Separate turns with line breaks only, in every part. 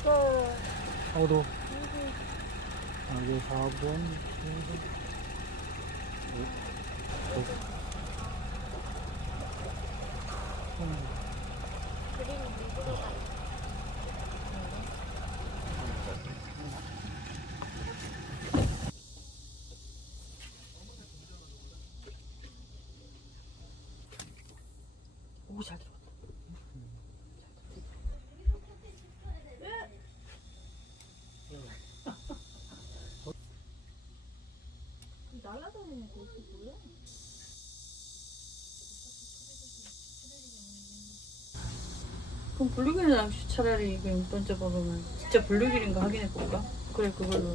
4도. 여기 4번.
그림 밀고 가.
오, 잘 들어갔다. 날라다니는 곳이 뭐야? 그럼 블루길이랑 차라리 그 번째 먹으면 진짜 블루길인가 확인해볼까? 그래, 그걸로.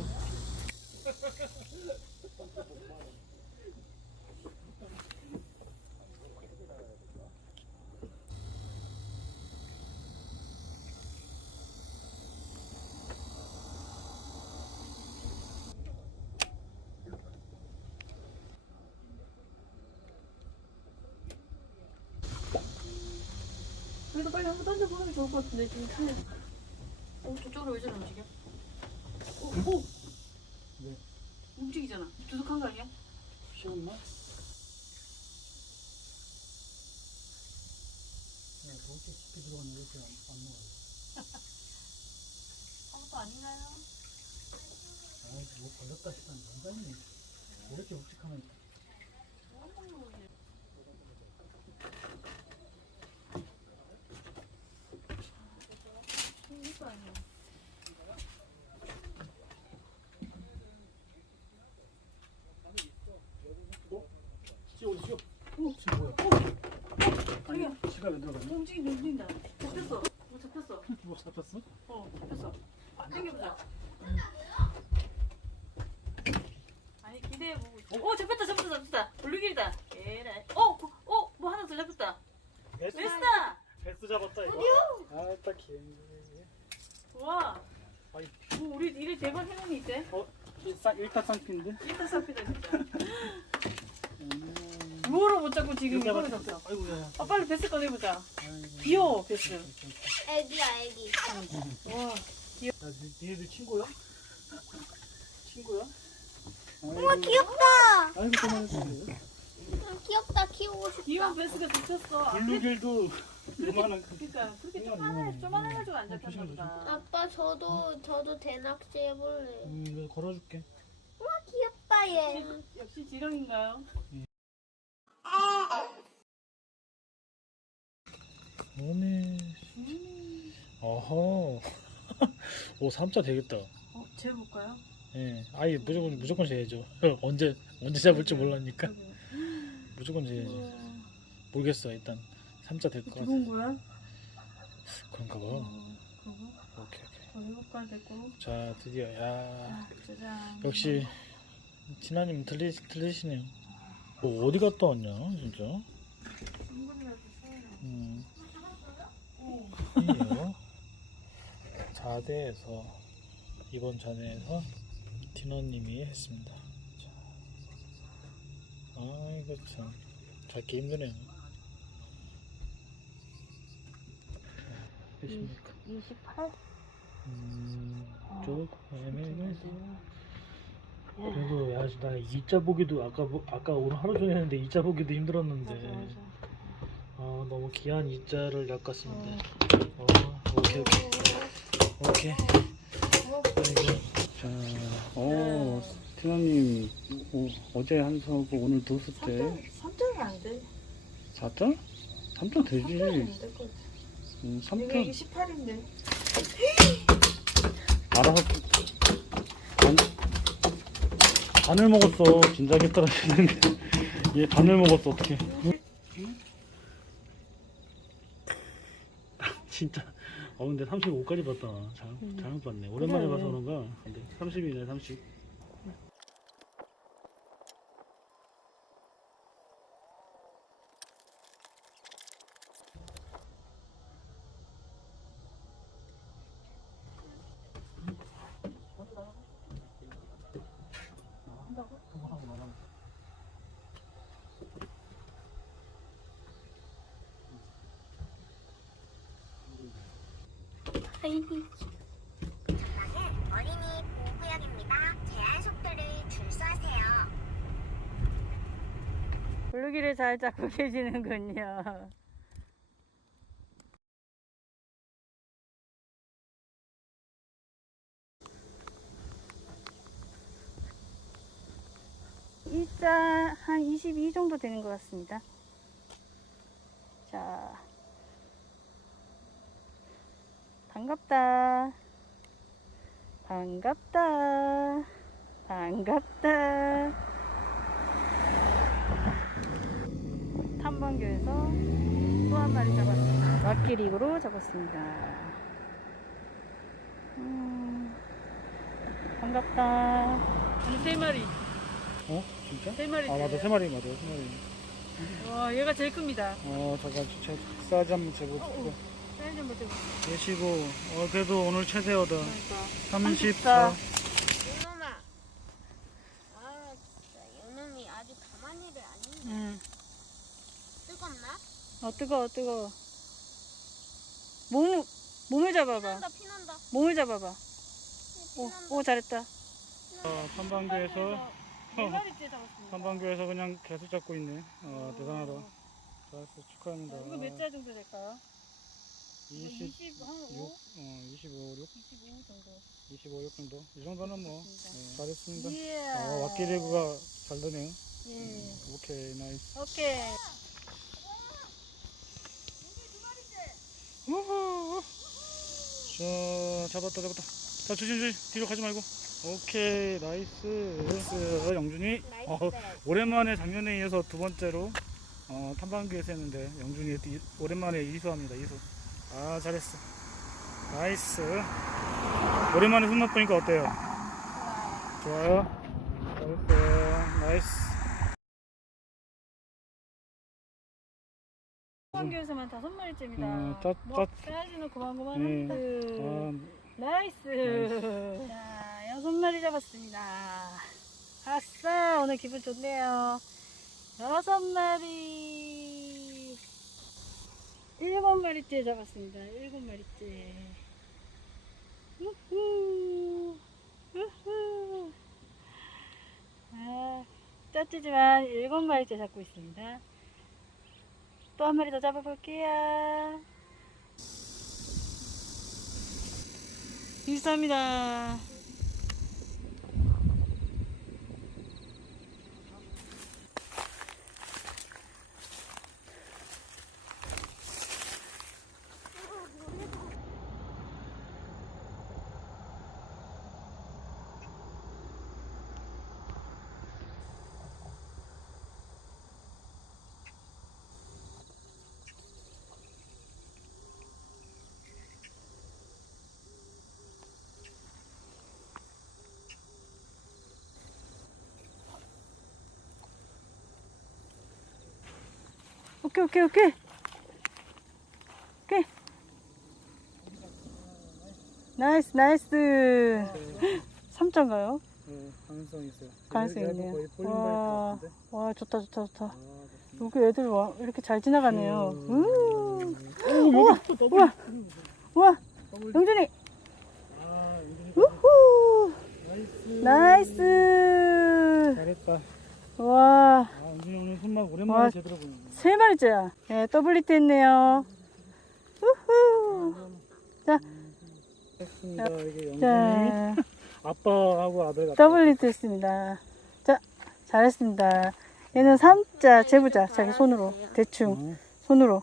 그래도 빨리 한번 던져보는 게 좋을 것 같은데 지금 큰일. 저쪽으로 왜 저리 움직여? 오!
네.
움직이잖아. 두둑한 거 아니야?
쉬었나? 그렇게 깊게 들어가는 왜 이렇게 안 나와요?
아무것도 아닌가요?
뭐 걸렸다 싶다니 뭔가 있네. 왜 이렇게 묵직하면
이거 아니야.
지 어디 지 지금 뭐야? 아니 지가 왜 들어갔냐?
움직인다. 잡혔어. 잡혔어.
뭐 잡혔어?
잡혔어. 당겨보자. 아니 기대해보고 있어. 잡혔다. 블루길이다. 에라이. 뭐 하나 더 잡혔다. 베스다.
베스 잡았다 이거. 딱 귀여운데.
와.
아니.
우리 일에 대박 행운이 있대.
일타쌍피인데?
일단 잡히다 진짜. 뭐로 못 잡고 지금 이거를 잡혀.
아이고야.
빨리 베스 꺼내보자. 귀여워 베스.
애기야, 애기.
와.
니네들 친구야? 친구야?
우와, 귀엽다.
아이고 그만해주세요.
귀엽다. 키우고 싶다.
귀여운 베스가 잡혔어.
블루길도 요만한
그러니까 그렇게 쪼만해가지고 안 잡혔나 보다.
아빠, 저도 대낚시 해볼래.
걸어줄게.
우와, 귀엽다, 얘.
역시 지렁인가요?
오네. 어허. 오 3자 되겠다.
재볼까요?
예. 아예 무조건 재야죠. 언제 잡을지 몰라니까 무조건 재야지. 모르겠어. 일단 3자 될 것 같아.
들어온 거야?
그런가 봐.
그거?
오케이.
해볼까 됐고.
자 드디어 야
짜잔.
역시 티나님 틀리시네요. 뭐 어디 갔다 왔냐 진짜. 이에요. 자대에서 이번 자대에서 티너님이 했습니다. 자. 아이고 참 잡기 힘드네요. 몇입니까?
28?
쭉 애매해서 그래도 야 나 이자 보기도 아까 오늘 하루 종일 했는데 이자 보기도 힘들었는데 너무 귀한 이자를 낚았습니다. 오케이. 아이고.
자, 티나님 어제 한 서고 오늘 두 수대
3점이 안 돼.
4점? 3점 되지.
3점이 안될 것 같아.
3점
이게 18인데.
알아서 반을 먹었어. 진작에 떨어지는데 얘 반을 먹었어. 어떡해. 진짜 근데 35까지 봤다. 잘못 봤네. 오랜만에
그래.
봐서 그런가. 근데 30이네 30.
아이.
블루기를 잘 잡고 계시는군요. 일자 한 22 정도 되는 것 같습니다. 자, 반갑다. 반갑다. 반갑다. 탐방교에서 또 한 마리 잡았습니다. 락기릭으로 잡았습니다. 반갑다. 아니, 3마리.
어? 진짜?
3마리.
아 맞아 3마리 맞아 3마리.
와, 얘가 제일 큽니다.
잠깐 사이즈 한번 재보고.
사이즈 한번 좀.
25. 그래도 오늘 최대 얻어.
그러니까.
34.
요놈아. 아 진짜 요놈이 아주 가만히를 안 있네.
응.
뜨겁나?
뜨거워. 몸을 잡아봐.
피난다 피난다.
몸을 잡아봐.
피난다.
오, 잘했다.
탐방교에서
4마리째 잡았습니다.
탐방교에서 그냥 계속 잡고 있네. 대단하다. 잘했어 축하합니다.
이거 몇 자 정도 될까요?
26,
한 5?
25, 6,
25 정도.
25, 6 정도. 이 정도는 뭐 잘했습니다.
예.
왁기리그가 잘 되네요.
예.
오케이 나이스.
오케이.
우후. 자 잡았다. 자 조심 뒤로 가지 말고. 오케이 나이스. 영준이 오랜만에 작년에 이어서 두 번째로 탐방기에서 했는데 영준이 오랜만에 이수합니다. 이수. 아 잘했어. 나이스. 오랜만에 손맛 보니까 어때요? 좋아요. 잘했어요. 나이스.
탐방교에서만 5마리째입니다. 사이즈는
네.
고만고만합니다. 나이스. 자, 6마리 잡았습니다. 아싸, 오늘 기분 좋네요. 6마리. 7마리째 잡았습니다. 7마리째. 우후. 떴지만 7마리째 잡고 있습니다. 또 한 마리 더 잡아볼게요. 감사합니다. 오케이. 3자인가요?
네, 가능성 있어요.
가능성
얘가
있네요.
거의 폴링 바이트 같은데.
와, 좋다.
아,
여기 애들 이렇게 잘 지나가네요.
우와.
우와, 영준이.
영준이.
우후.
나이스.
나이스.
잘했다.
와,
영준이 오늘 손맛 오랜만에
와.
제대로 보네.
3마리째야. 네, 더블 히트 했네요. 우후. 자,
됐습니다. 이게 영준이
자,
아빠하고 아들 같아.
더블 히트 했습니다. 자, 잘했습니다. 얘는 3자 재보자. 자기 손으로. 대충. 손으로.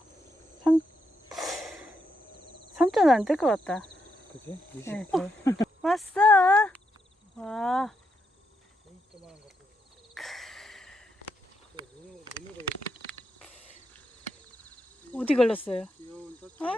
3자는 안 될 것 같다.
그치?
네.
28.
왔어. 와. 어디 걸렸어요?
귀여운 첫
아,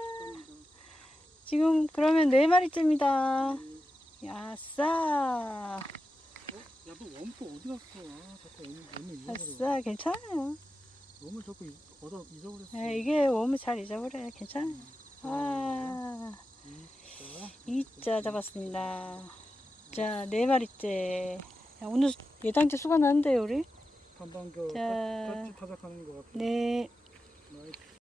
지금 그러면 4마리째입니다. 야싸.
야, 너 웜또 어디 갔어? 자꾸 웜을 잊어버려.
아싸, 괜찮아요.
웜을 자꾸 잊어버렸어.
네, 이게 웜을 잘 잊어버려요. 괜찮아요. 아, 2자 잡았습니다. 자, 4마리째. 야, 오늘 예당제 수가 나는데요, 우리?
탐방교
자.
타작하는 것 같아.
네.
나이스.